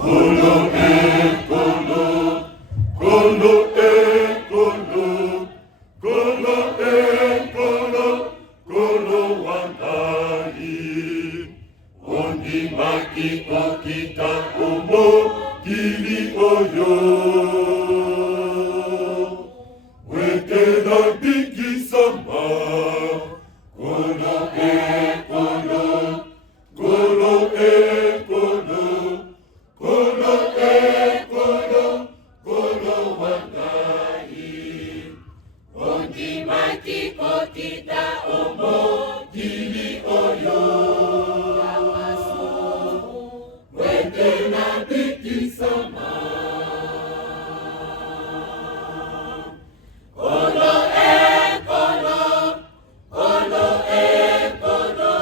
Kono e kono, kono e kono, kono e kono, kono wangai. Ondi maki o kita omo kiri oyo. Wete da biki sama, kono e kono, kono e kono, kono e kono, kono wangai. Ondi maki o kita omo kiri oyo. Wete na biki sama. Kono e kono, kono e kono,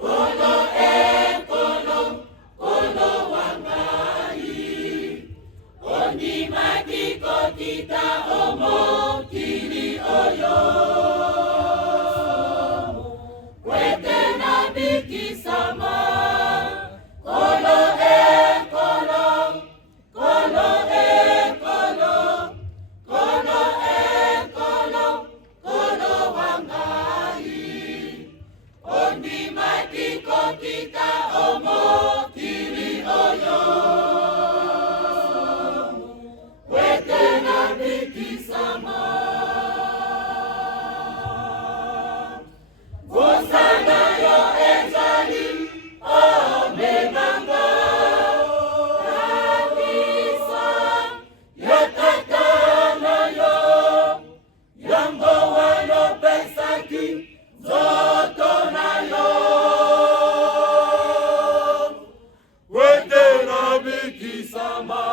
kono e kono, kono wangai. Ondi maki ko kita omo kiri oyo. Wete na biki sama. Kono e kono, kono e kono, kono e kono, kono wangai. Ondi mati ko kita omo kiri oyo. Wete na biki sama. Gosana yo enzali, oh memanga. Kabisa, yatatana yo. Yango wano pesaki, zoto na yo. Wete na biki sama.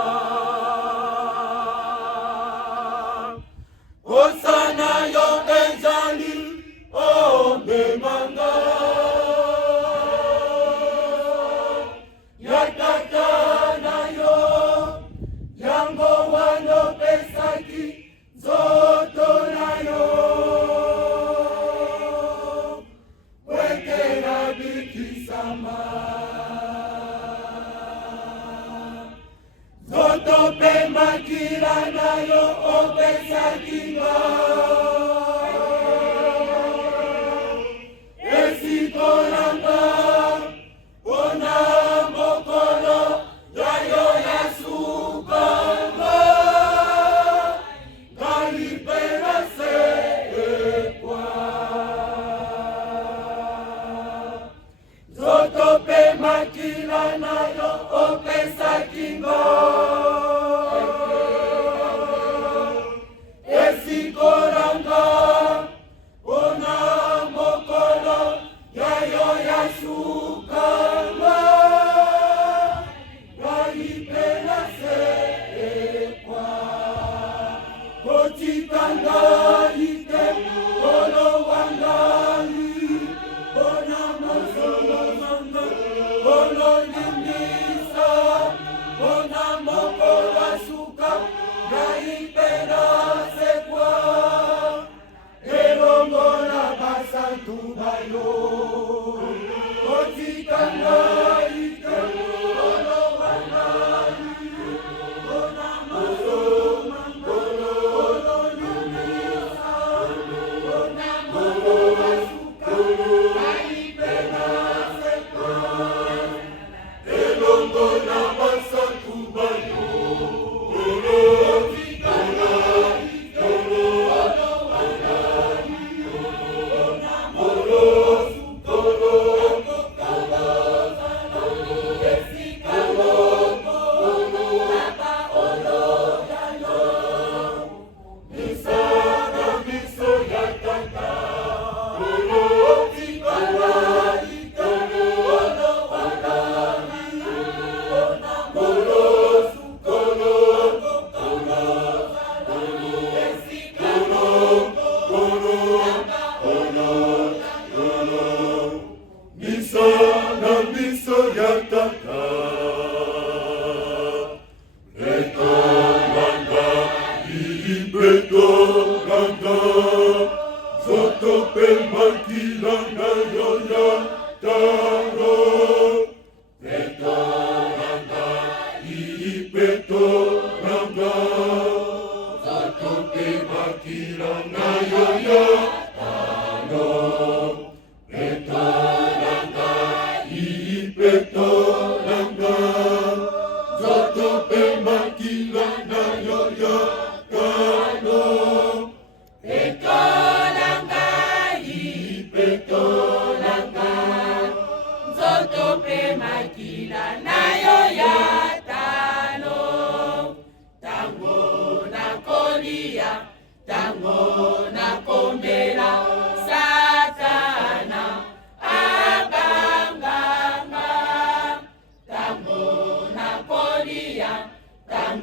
Osana yo enzali, oh memanga. Yatatana yo, yango wano pesaki, zoto na yo. Wete na biki sama. Zoto pe makila na yo, o pesaki nga. Esikoranga, ona mokolo, yayo yasukanga. Galipera se ekwa. Zoto pe makila na yo, o pesaki nga. Esikoranga, ona mokolo, yayo yasukanga. Galipera se ekwa. Kochikanga ite, kono wangali. Ona mosono manga, kono limisa, ona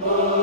mambo